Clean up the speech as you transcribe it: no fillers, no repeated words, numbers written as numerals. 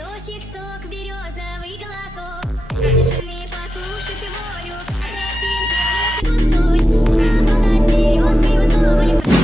Цветочек, сок, березовый глоток. Тишины послушать волю. Тропинки, пустой. Намотать березкой вдоволь.